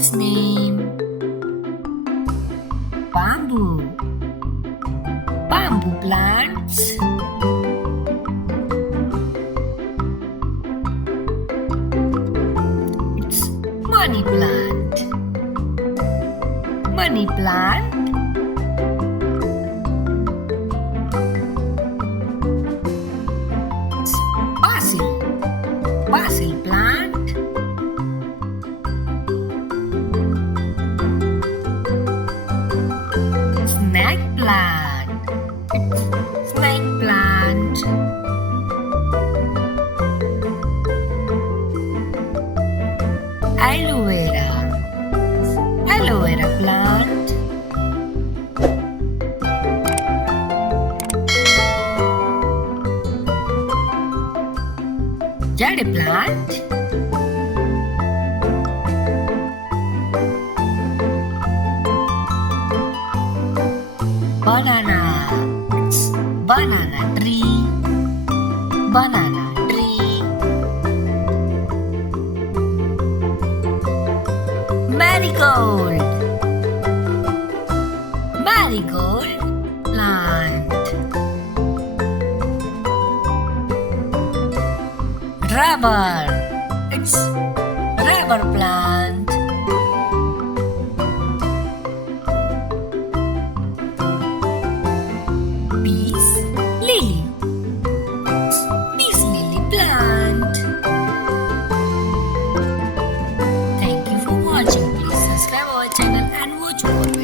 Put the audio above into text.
plant's name? Bamboo. Bamboo plants. It's money plant. Money plant. It's basil. Basil plant. Snake plant. It's snake plant. Aloe vera. Aloe vera plant. Jade plant. Banana. It's banana tree. Banana tree. Marigold. Marigold plant. Rubber. It's rubber plant. Peace lily. It's peace lily plant. Thank you for watching. Please subscribe our channel and watch more.